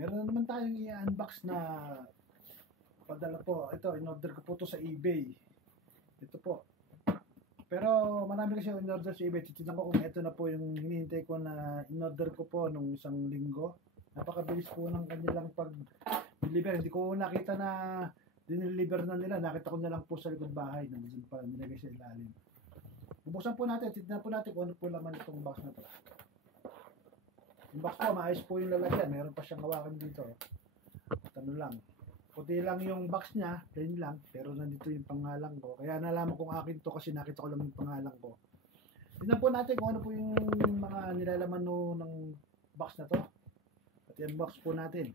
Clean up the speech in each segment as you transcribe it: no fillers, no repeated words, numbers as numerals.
Meron na naman tayong i-unbox na padala po. Ito, in-order ko po to sa eBay. Ito po. Pero marami kasi in-order sa eBay. Titignan ko kung ito na po yung hinihintay ko na in-order ko po nung isang linggo. Napakabilis po ng kanilang pag-deliver. Hindi ko nakita na dineliver na nila. Nakita ko na lang po sa likod bahay. Nandun pa nilagay sa ilalim. Bubuksan po natin. Titignan po natin kung ano po laman itong box na to. Yung box po, maayos po yung lalagyan. Meron pa siyang hawakan dito. At ano lang. Puti lang yung box niya, plain lang. Pero nandito yung pangalan ko. Kaya nalaman kong akin to kasi nakita ko lang yung pangalan ko. Tignan po natin kung ano po yung mga nilalaman ng box na to. At yung box po natin.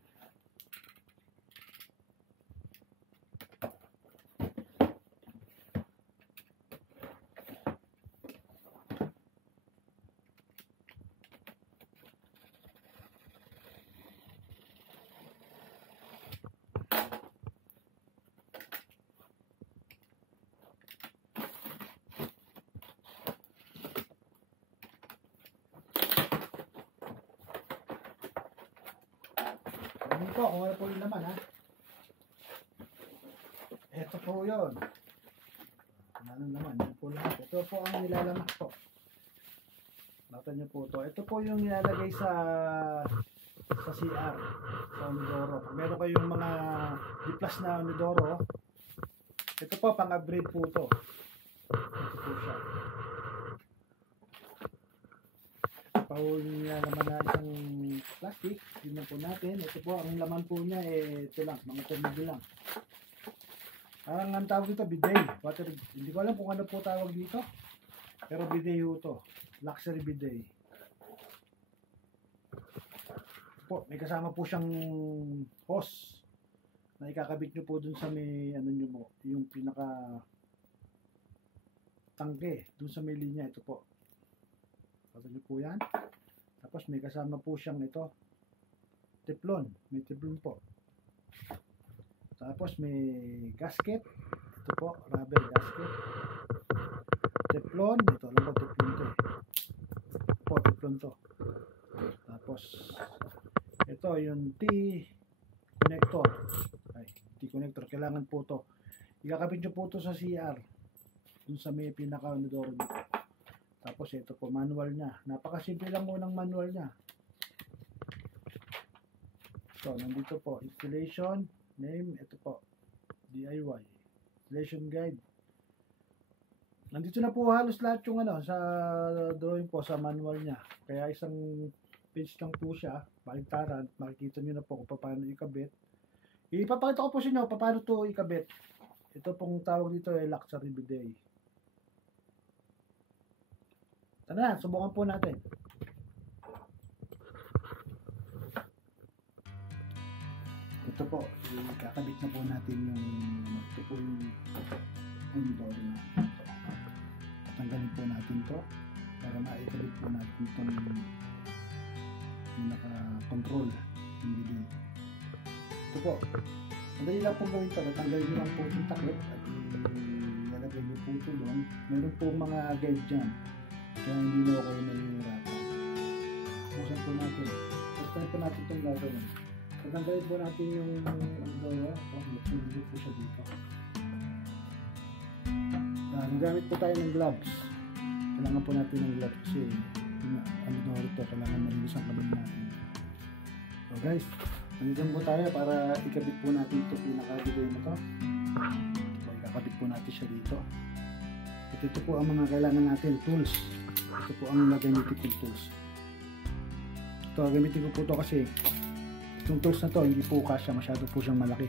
Ano po, kung ano po yung laman, ha? Ito po yun. Ano naman, yun po lahat. Ito po ang nilalaman po. Nakita nyo po ito. Ito po yung nilalagay sa CR, sa Onidoro. Kung meron kayong mga D+ na Onidoro, ito po, pang-upgrade po ito. Ito po siya. Yung nilalaman na isang plastic, tignan po natin. Ito po, ang laman po niya ito lang, mga thermobil lang. Ang tawag dito, bidet. Water, hindi ko alam kung ano po tawag dito, pero bidet ito, luxury bidet. Po, may kasama po siyang hose na ikakabit nyo po dun sa may ano nyo mo, yung pinaka tangke dun sa may linya. Ito po, pagod nyo po yan. Tapos may kasama po siyang ito, teflon. May teflon po. Tapos may gasket. Ito po, rubber gasket. Teflon. Ito, alam ko teflon to eh. Po, teflon to. Tapos ito yung T-connector. Ay, T-connector. Kailangan po to. Ikakabit nyo po to sa CR. Dun sa may pinaka-unidoro nyo. Tapos ito po, manual niya. Napakasimple lang mo ng manual niya. So, nandito po, installation, name, ito po, DIY, installation guide. Nandito na po halos lahat yung ano, sa drawing po, sa manual niya. Kaya isang page lang po siya, baliktaran, makikita nyo na po kung paano ikabit. Ipapakita ko po sa inyo, paano ito ikabit. Ito pong tawag dito ay luxury bidet. Tara na, subukan po natin. Ito po, kakabit na po natin yung ito po yung Onidoro na ito. Tatanggalin po natin to para maikabit po natin itong pinaka-control ng bidet. Ito po, madali lang po gawin ito. Tatanggalin nyo lang po yung takip at ilalagay nyo po ito doon. Meron po mga guide dyan. Kaya hindi na ako nahihirapan. Buksan po natin. Buksan po natin itong gagawin. Tatanggalin po natin yung Onidoro. Hindi po siya dito. Nagamit po tayo ng gloves. Kailangan po natin ng gloves kasi yung Onidoro ito, kailangan malinis ang kamay natin. So guys, nandito po tayo para ikabit po natin ito pinaka-bidet na ito. So ikakabit po natin siya dito. At ito po ang mga kailangan natin, tools. Ito po ang gagamitin kong tools. Ito, gagamitin ko po ito kasi itong tools na to, hindi po kasya, masyado po siyang malaki.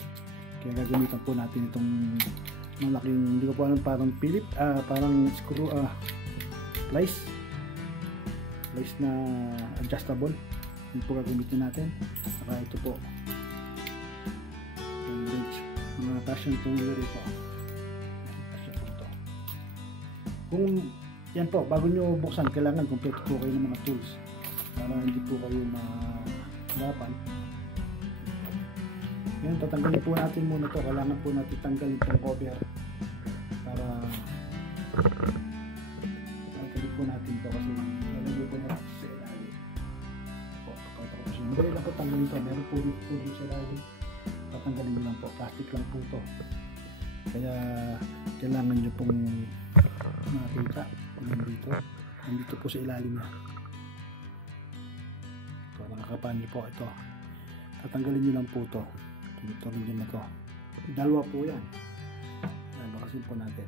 Kaya gagamitan po natin itong malaking, hindi ko po alam, parang Philip, parang screw, lice na adjustable. Yun po gagamitin natin. Saka ito po, yung wrench, mga passion tuner ito. Kung yan po, bago nyo buksan, kailangan kompleto po kayo ng mga tools para hindi po kayo mahirapan. Ngayon, tatanggalin po natin muna to. Kailangan po natin tanggalin itong cover para tanggalin po natin to kasi nalagay po natin sa ilalim. Po, pakita ko po siya. Dahil lang po tanggalin to. Meron po dito sa ilalim. Tatanggalin nyo lang po. Plastic lang po to. Kaya kailangan nyo pong makita. Nandito po sa ilalim niya. Ito, nakakapan nyo po ito. Tatanggalin nyo lang po to. Ito rin din na to. Dalawa po yan. Bakasin po natin.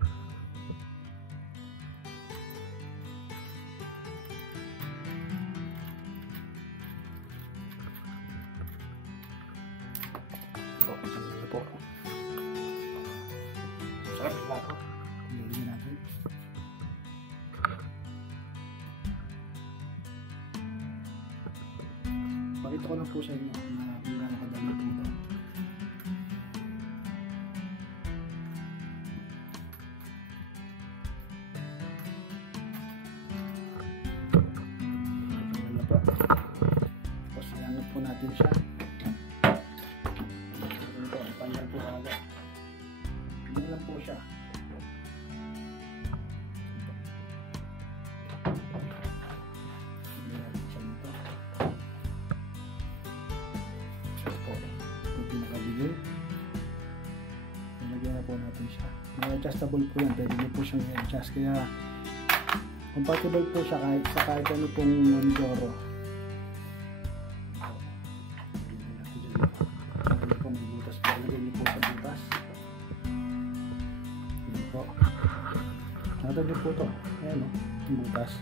Po. Sarap lang po. Nilagyan natin. Pakita ko lang po sa inyo na kung gaano kadami po ito. Wala po. Tapos iangat po natin siya. Hindi lang po siya. Ito po. Yung pinakabigay. Nilagyan na po natin siya. Adjustable po yan. Pwede nyo po siyang i-adjust. Kaya compatible po siya kahit ano pong monitoro. Lagyan po may butas po. Lagyan nyo po sa butas. Po. Nakatag nyo po ito. Ayan o, yung butas.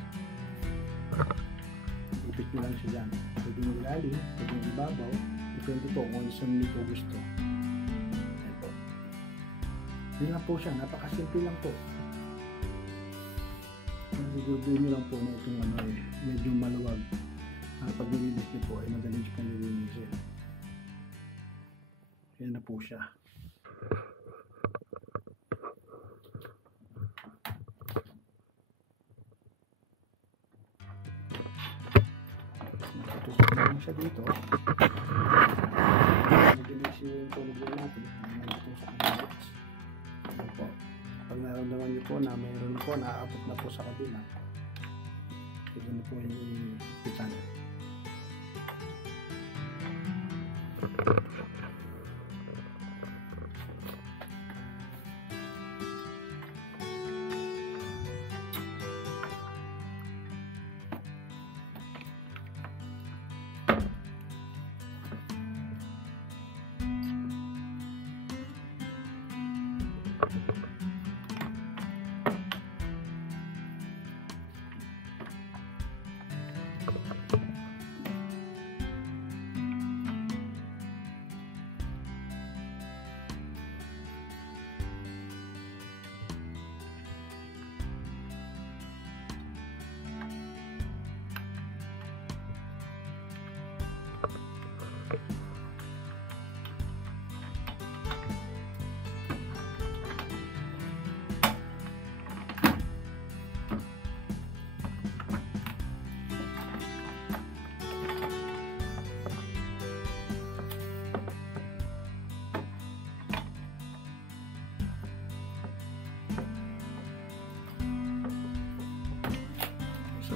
Ipit nyo lang siya dyan. Pwede nyo ilalim, pwede nyo ibabaw. Depende po kung saan nyo po gusto. Ayan po. Yun lang po siya. Napakasimple lang po. Siguraduhin nyo lang po na itong ano eh, medyo maluwag. Pag nilinis nyo po ay madali nyo pong nilinisin. Ayan na po siya. Tusok na lang siya dito. Nag-inis yung tulog natin. Tusok na lang. Ayan po. Pag naramdaman nyo po na mayroon po, naaabot na po sa kabila. Pwede na po yung ipitan.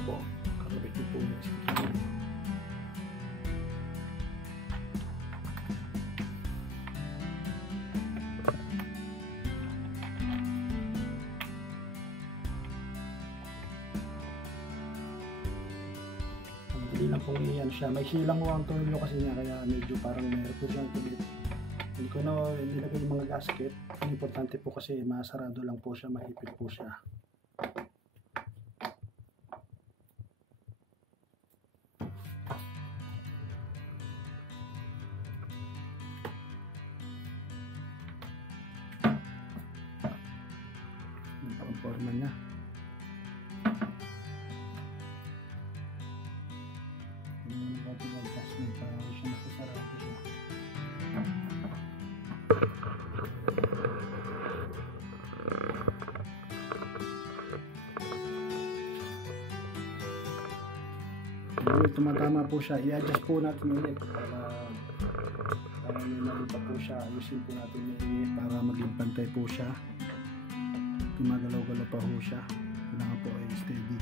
Po. Kakabit ko po yung speaker. Hindi lang pong iyan siya. May silang mo ang tornilyo kasi niya kaya medyo parang meron po siyang kulit. Hindi ko na nilagay yung mga gasket. Ang importante po kasi masarado lang po siya, mahipit po siya. Ang forma niya. Hindi mo natin adjustment para siya masasarado siya. Ngayon tumatama po siya. I-adjust po natin ulit para may malita po siya. Ayusin po natin ulit para maging pantay po siya. Gumagalaw-galaw pa po siya. Kailangan po ay steady.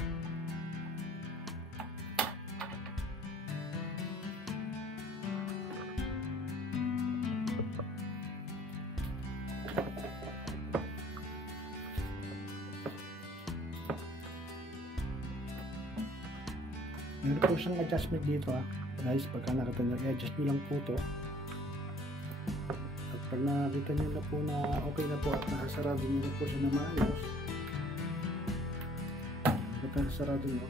po siyang adjustment dito guys. Pagka nakita nyo, i-adjust nyo lang po to. At pag nakita nyo na po na okay na po at nakasarado nyo na po siya na maayos, pag nakasarado nyo,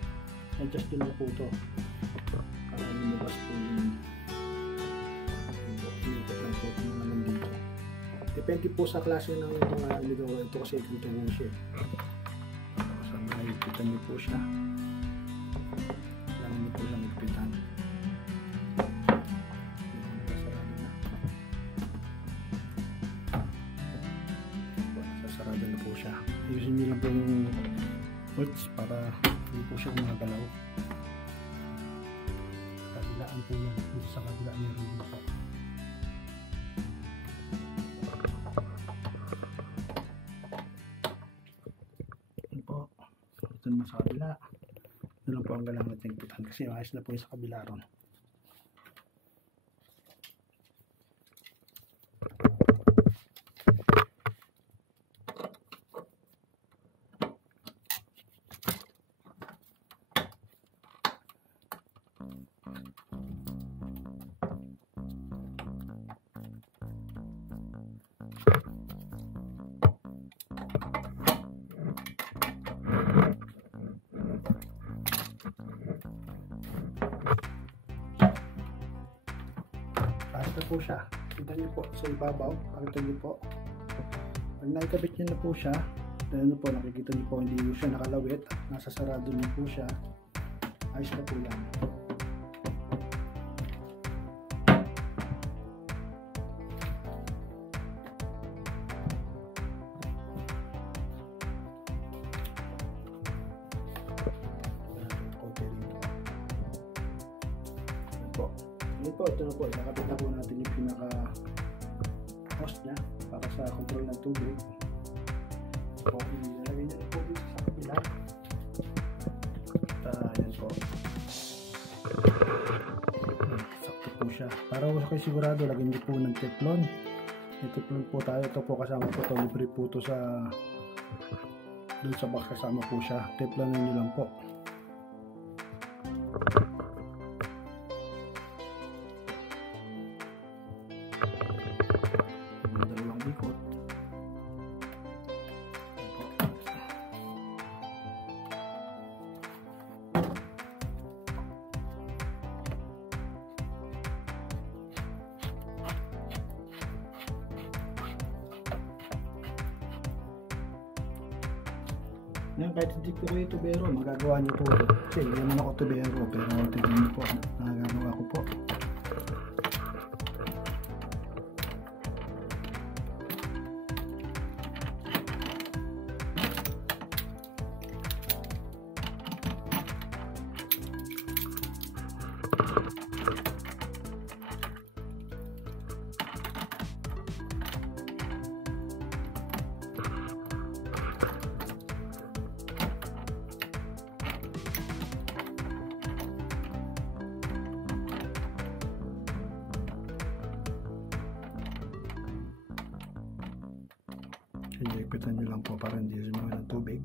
adjust nyo lang po to para lumabas po yung ikot lang po yung mga nandito. Depende po sa klase ng mga ligaw. Ito kasi ikot po siya. Tapos makikita nyo po siya. Kailangan nyo po lang ikpitan. Sasarado na po siya. Ayusin nyo lang po yung bolts para hindi po siya gumagalaw. Kabilaan po yan. Dito sa kabila meron din po. Yan po. Ito naman sa kabila. Ito lang po ang kailangan natin ikpitan kasi ayos na po yung sa kabila ron. Basta po siya. Kita niyo po sa ibabaw. Nakita niyo po. Pag naikabit niyo na po siya, dahil po nakikita niyo po hindi po siya nakalawit. Nasa sarado niyo po siya. Ayos na po yan. Ito na po, nakabit na po natin yung pinaka hose nya para sa control ng tubig. So, ilalagay nyo na po dito sa kabila. At yan po. Sakto po siya. Para kayo sigurado, lagyan nyo po ng teflon. May teflon po tayo. Ito po kasama po ito. Libre po ito sa doon sa box, kasama po siya. Teflon nyo lang po. Ngayon, kahit hindi po kayo tubero, magagawa nyo po. Kasi hindi naman ako tubero, pero tignan nyo po, nagagawa ko po. Ipitan nyo lang po para hindi sumawa ng tubig.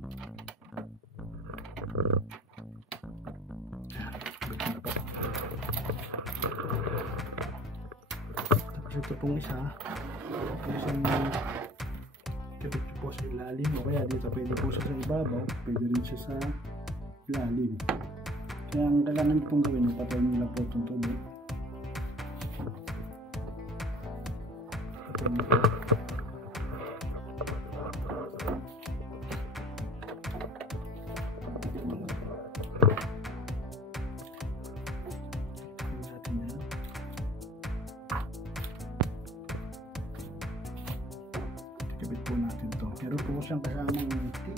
Tapos ito pong isa, isang kapit nyo po sa ilalim, o kaya dito pwede po siya sa ibabaw, pwede rin siya sa ilalim. Kaya ang kailangan nyo pong gawin, patayin nyo lang po itong tubig. Patayin nyo po. Ikabit po natin to. Meron po siyang kasamang tape.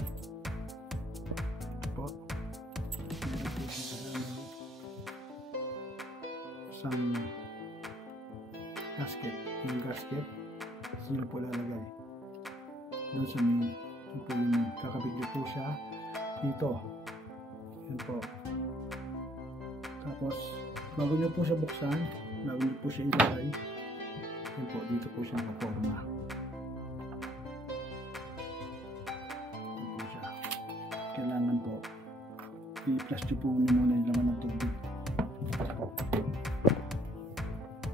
Po. Meron po siyang kasamang isang gasket. Yung gasket, sino po lalagay? Doon sa may, yun po yung kakabit niyo po siya dito. Yan po. Tapos, bago niyo po siya buksan, bago niyo po siya ilagay, yan po, dito po siya nakaporma. Kailangan po i-flush nyo po muna yung laman ng tubig.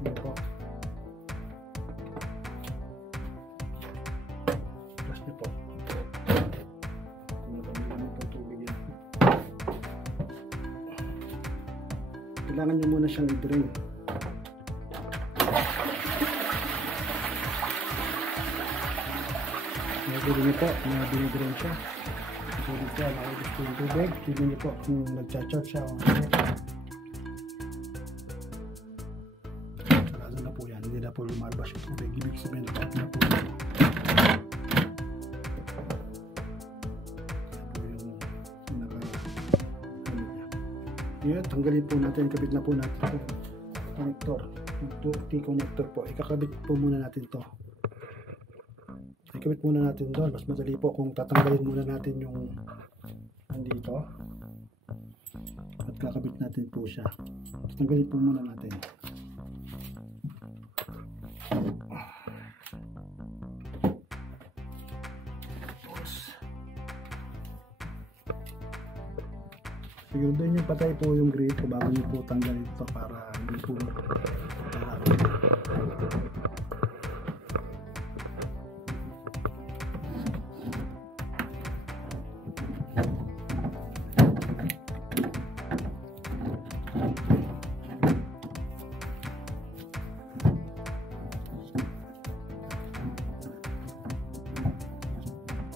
Yan po. Plus nyo po. Kailangan nyo muna siyang i-drain. Nabili nyo po, nabili-drain siya. So dito, nakagos po yung tubig. Tignan nyo po kung nag-charge siya o hindi. Sarado na po yan, hindi na po lumalabas yung tubig. Ibig sabihin, nag-charge na po. Yan, tanggalin po natin, kabit na po natin ito. Connector, T-connector po. Ikakabit po muna natin to. Ikabit muna natin doon. Mas madali po kung tatanggalin muna natin yung nandito. At kakabit natin po siya. Tanggalin po muna natin. Siguro yung patay po yung grate ko bago nyo po tanggalin ito para hindi po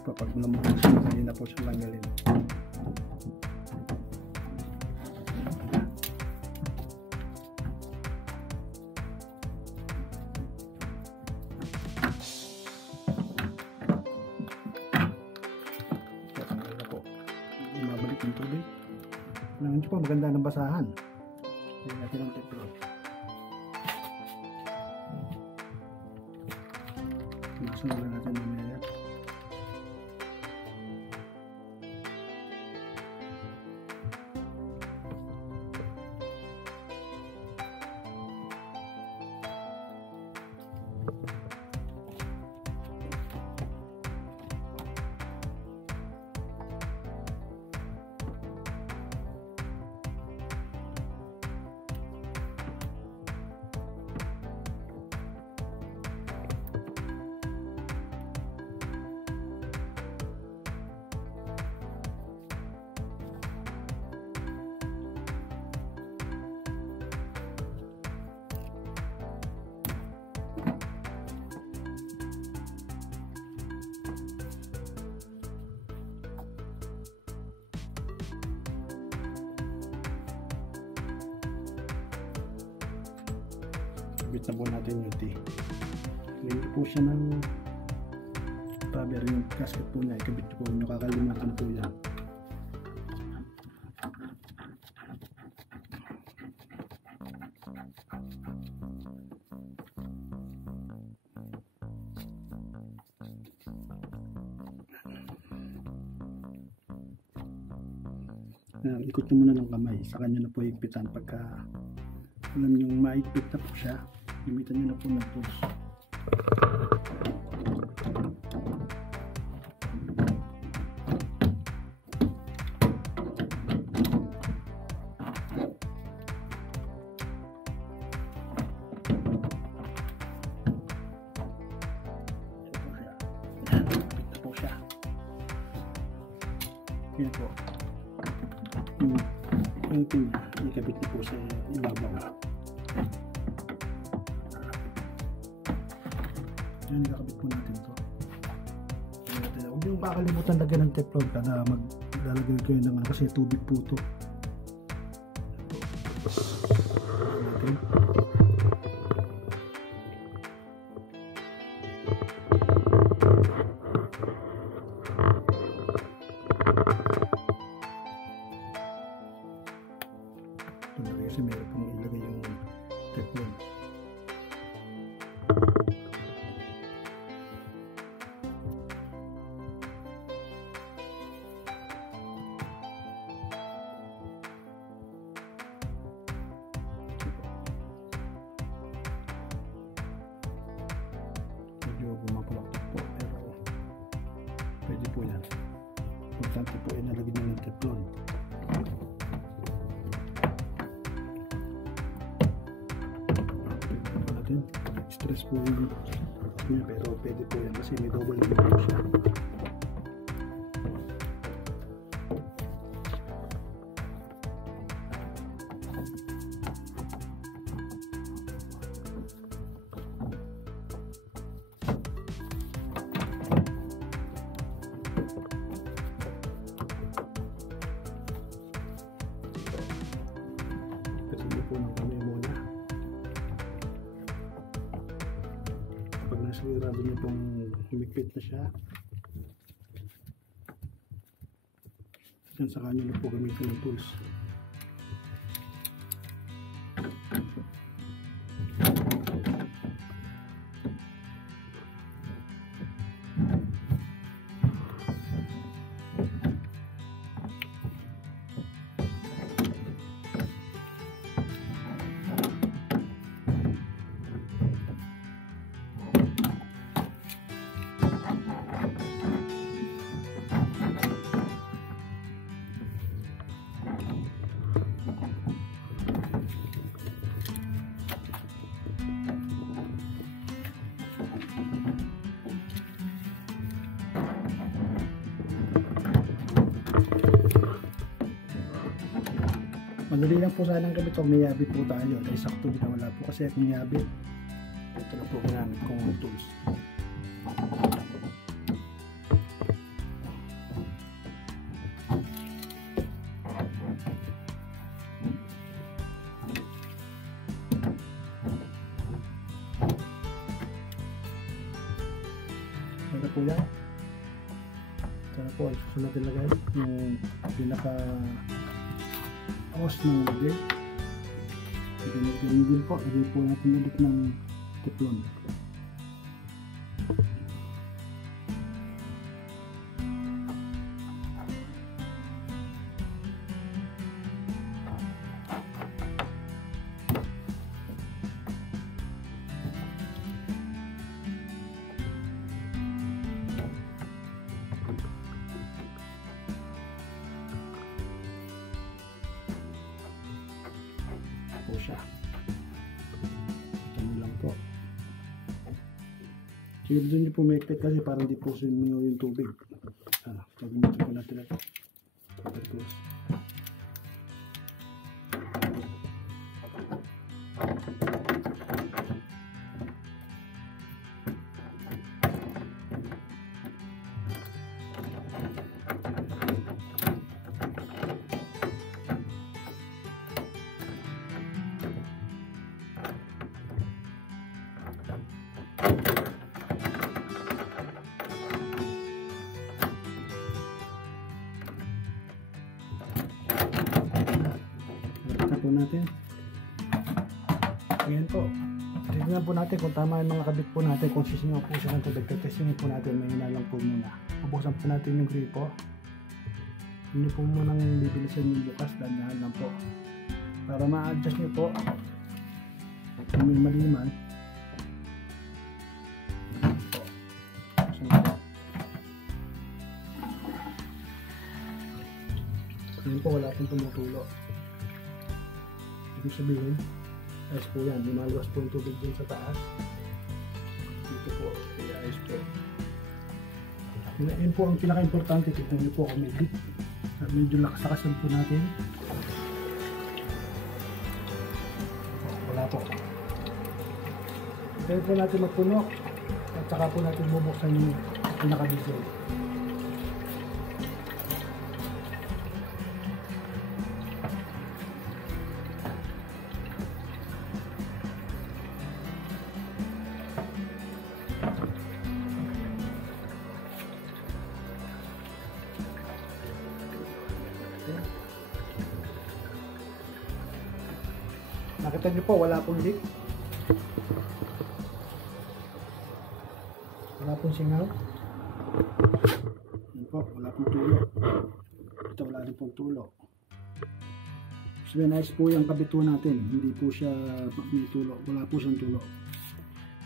kapag namuha siya, hindi na po siya tanggalin. Mabalik yung tubig. Kailangan nyo po maganda ng basahan. Hindi natin ang teflon. Masunod na natin mamaya. Kabit na po natin yung T. Ngayon po siya ng rubber yung gasket po niya. Ikabit po, nakakalimutan po yan. Ikot nyo muna ng kamay. Sa kanya na po higpitan pagka alam nyo maikpit na po siya, gamitan nyo na po ng tools. Ikpit na po siya. Yan po. Yung pin, ikabit na po sa ibabaw. Yan, ikakabit po natin ito. Huwag yung kakalimutan lagyan ng teflon kada maglalagay kayo ng kasi tubig po ito. Natin. Kasi meron pong ilagay yung teflon. Medyo bumapalaktok po pero pwede po yan. Importante po ay nalagyan nyo ng teflon. stress po yun. Pero pwede po yan kasi may double limit po siya. Kasi hindi po ng kamay muna. Pag nasigurado niyo pong humigpit na siya, yan sa kanya na po gamitin ng tools. Madali lang po sanang gamit kung may yabit po tayo. Dahil sakto din wala po kasi kung yabit, ito na po ginamit kong tools. Ito po yan. Ito po, susunod nilagay yung pinaka hose ng model. Yung model po, hindi po natin ulit ng teflon. Po siya. Ito lang po. Siguro doon nyo po may pet kasi parang di po sumingaw yung tubig. Pag-gamitin po natin ito. Tapos po natin. Ayan po. Tignan po natin kung tama yung mga kabit po natin, kung sisingaw po siya ng tubig. Testingin po natin, may hinalang po muna. Pubusan po natin yung gripo. Hindi po munang bibilisan yung bukas, dandahan lang po. Para ma-adjust nyo po kung may maliman. Ayan po, wala pong tumutulo. Ibig sabihin, ayos po yan. Lumalabas po yung tubig dun sa taas. Dito po, kaya ayos po. Yan po ang pinaka-importante. Tignan nyo po kung may leak. Medyo lakas-lakasan po natin. Wala po. Kaya po natin magpuno. At saka po natin bubuksan yung pinaka-diesel. Nakita niyo po, wala pong leak. Wala pong singaw. Yan po, wala pong tulo. Ito, wala rin pong tulo. So, nice po yung kabito natin. Hindi po siya may tulo. Wala po siyang tulo.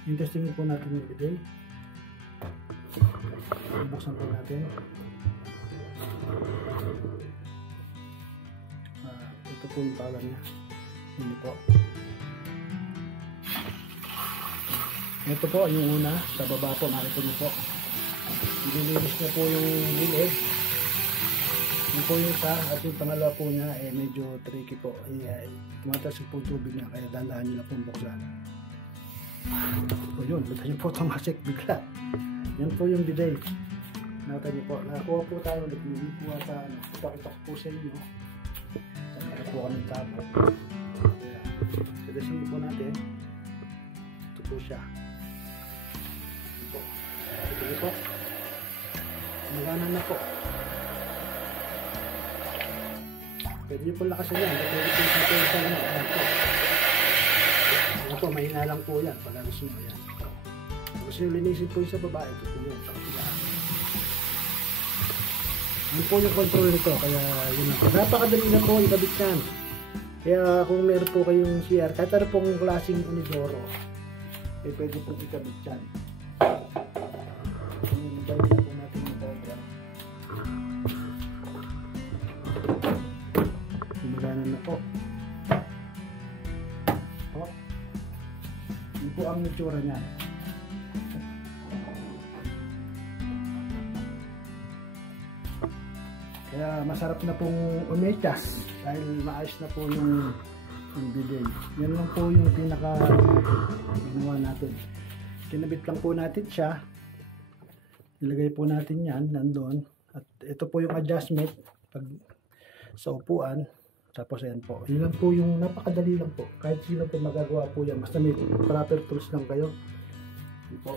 Yung testing po natin yung bidel. Buksan po natin. Ito po yung power niya. Hindi po. Ito po yung una, sa baba po, makita niyo po. Nililinis niya po yung gilid. Yun po yung isa, at yung pangalawa po niya, medyo tricky po. Tumataas po yung tubig niya, kaya dahan-dahan niyo lang po buksan. O yun, bigla niyo po tumasik bigla. Yan po yung bidet. Nakita niyo po, nakakuha po tayo ulit. Hindi po ata, ipakita ko po sa inyo. Nakakuha ng tabo. Sadasin po natin. Ito po siya. Ito po. Magana na po. Pwede nyo po lakasan yan. Pwede po sa pwede lang. Ayan po. Ayan po, mahina lang po yan. Pag gusto nyo yan. Gusto nyo linisin po yung sa babae. Ito po yun. Yun po yung control nito. Kaya yun na po. Napakadali na po ikabit yan. Kaya kung meron po kayong CR, kahit ano pong klaseng inidoro, pwede po ikabit yan. Balik na po natin yung cobra. Gumagana na po. O. Yun po ang itsura niya. Kaya masarap na pong umetyas dahil maayos na po yung bidet. Yan lang po yung pinaka ginawa natin. Kinabit lang po natin siya. Ilagay po natin yan nandoon. At ito po yung adjustment pag sa upuan. Tapos ayan po. Yun lang po yung napakadali lang po. Kahit sino po magagawa po yan. Basta may proper tools lang kayo. Yun po.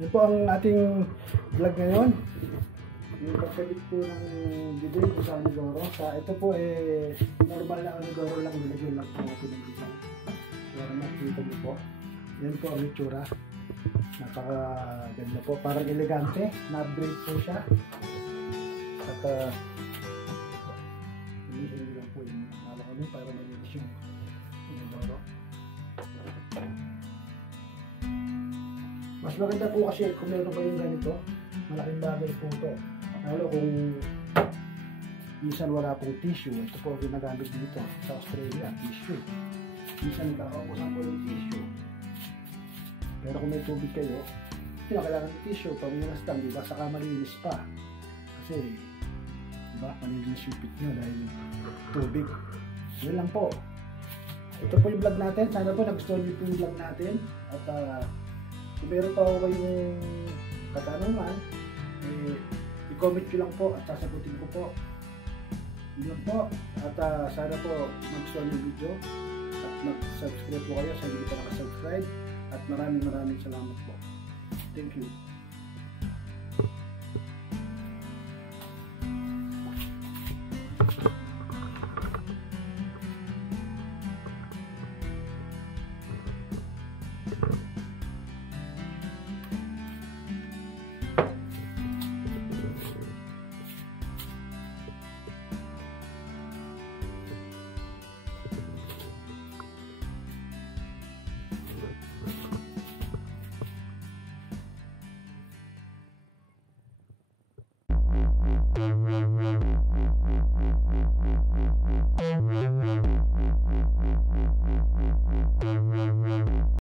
Yun po ang ating vlog ngayon. Yung pagkabit po ng bidet sa anidoro. Ito po normal na anidoro lang. Nilagyan lang po natin ng design. Para makikita niyo po. Yan po ang itsura. Napakaganda po, parang elegante, na-upgrade po siya. At hindi lang po yung malakami para malinis yung inodoro. Mas maganda po kasi kung meron kayong ganito, malaking bagay po ito. Lalo kung minsan wala pong tissue, ito po ginagamit dito sa Australia, tissue. Minsan nagkakaupusan po yung tissue. Pero kung may tubig kayo, hindi na kailangan ng tissue, paminas lang, diba? Saka malinis pa. Kasi, diba, malinis yung pit nyo dahil tubig. Yun lang po. Ito po yung vlog natin. Sana po nagustuhan nyo po yung vlog natin. At kung meron pa ako kayong katanungan, i-comment nyo lang po at sasagutin ko po. Yun po. At sana po magustuhan yung video. At mag-subscribe po kayo sa hindi pa nakasubscribe. At maraming salamat po. Thank you.